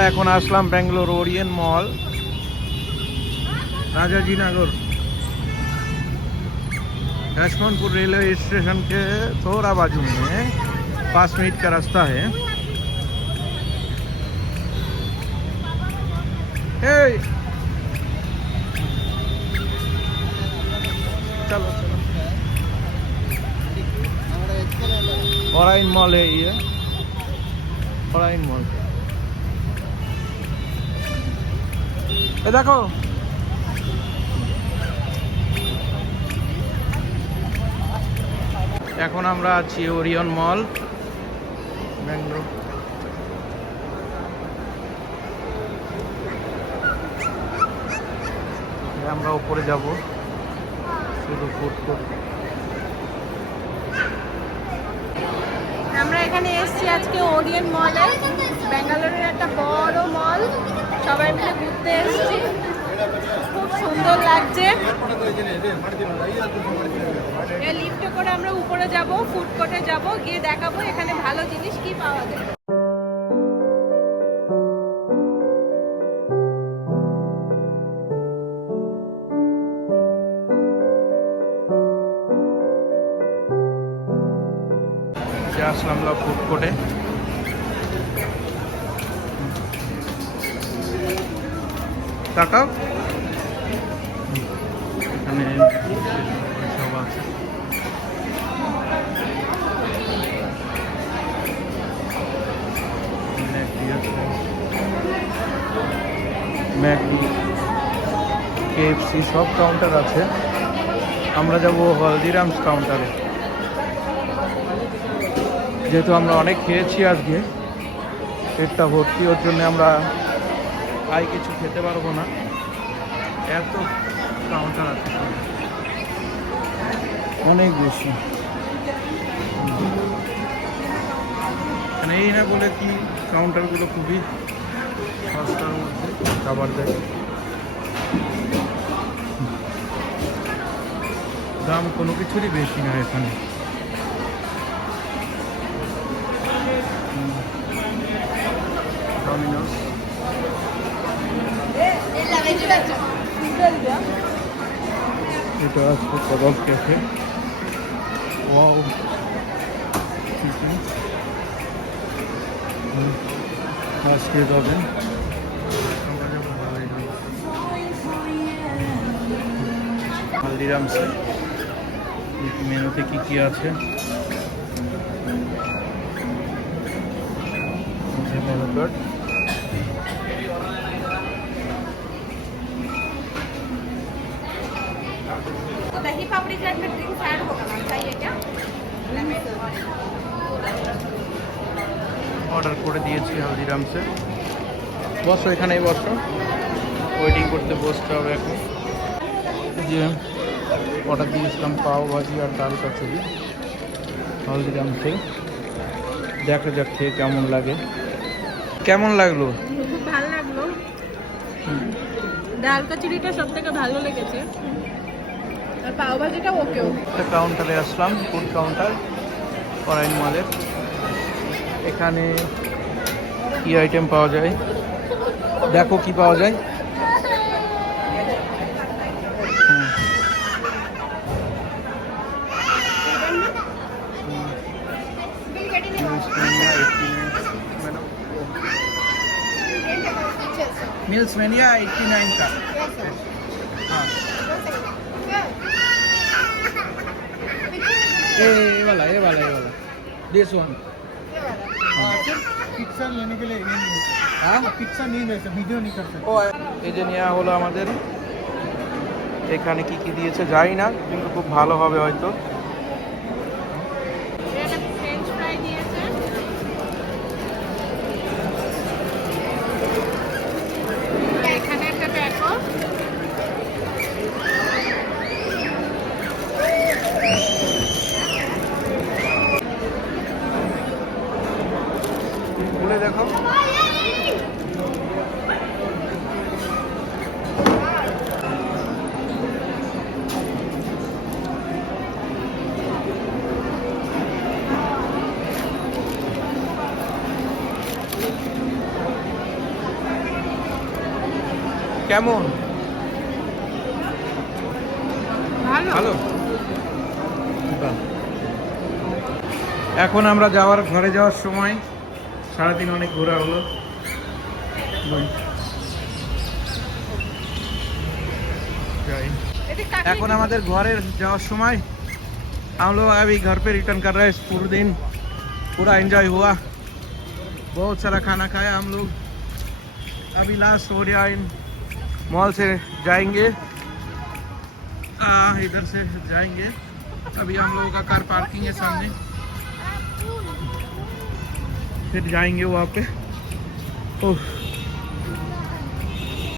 আমরা এখন আসলাম Bangalore Orion mall Rajaji नगर Yesvantpur railway station के थोड़ा बाजू में 5 मिनट का रास्ता है। चलो चलो ओराइन मॉल है ये, ओराइन मॉल। देखो এখন আমরা আছি ওরিয়ন মল ব্যাঙ্গালোর। আমরা উপরে যাব শুধু ফুড কোর্ট। আমরা এখানে এসেছি আজকে ওরিয়ন মলে, ব্যাঙ্গালোরের একটা বড় মল। সবাই মিলে ঘুরতে এসেছি, খুব সুন্দর লাগছে। লিফটে করে আমরা উপরে যাব, ফুড কোর্টে যাব, গিয়ে দেখাবো এখানে ভালো জিনিস কি পাওয়া যায়। আসলাম আমরা ফুড কোর্টে। টাকা এখানে সব আছে। ম্যাকডি, KFC সব কাউন্টার আছে। আমরা যাব হলদিরামস কাউন্টারে, যেহেতু আমরা অনেক খেয়েছি আজকে, পেটটা ভর্তি, ওর জন্য আমরা আর কিছু খেতে পারবো না, এত কাউন্টার আছে অনেক বেশি। মানে এই না বলে কি কাউন্টারগুলো খুবই সস্তার মধ্যে খাবার দেয়, দাম কোনো কিছুরই বেশি না এখানে। ডমিনোস, এটা আছে কাবাব ক্যাফে। ওয়াও, আজকে যাবেন হলদিরামসে। মেনুতে কি কি আছে मेनू कार्ड। दही पापड़ी चाट में ड्रिंक्स ऐड होगा, चाहिए क्या? অর্ডার করে দিয়েছি হলদিরামসে। বসো, এখানেই বসো, ওয়েটিং করতে বসতে হবে এখন। যে অর্ডার দিয়েছিলাম পাও ভাজি আর ডাল কচুরি হলদিরামসে। দেখা যাক খেয়ে কেমন লাগে। কেমন লাগলো? খুব ভালো লাগলো, ডাল কচুরিটা সব থেকে ভালো লেগেছে, আর পাও ভাজিটা ওকেও। কাউন্টারে আসলাম, ফুড কাউন্টার ওরাইন মলের। এখানে কি আইটেম পাওয়া যায়, দেখো কি পাওয়া যায়। मिल्स मेनिया 89 का। हाँ, ये वाला दिस वन। पिक्चर लेने के लिए हाँ, पिक्चर नहीं ले सकते, वीडियो नहीं कर सकते। ও এই যে নেওয়া হলো আমাদের। এখানে কি কি দিয়েছে জানি না, কিন্তু খুব ভালো হবে হয়তো। ফ্রেঞ্চ ফ্রাই দিয়েছে, এখানে একটা ট্যাকো, খুলে দেখো। কেমন? ভালো। বাহ। এখন আমরা ঘরে যাওয়ার সময়, সারাদিন অনেক ঘোরা হলো। এখন আমাদের ঘরে যাওয়ার সময় हम लोग अभी घर पे रिटर्न कर रहे हैं। पूरे दिन पूरा एंजॉय हुआ, बहुत सारा खाना खाया हम लोग। अभी लास्ट हो गया, इन मॉल से जाएंगे, इधर से जाएंगे। अभी हम लोगों का कार पार्किंग है सामने, फिर जाएंगे वहाँ पे। ओह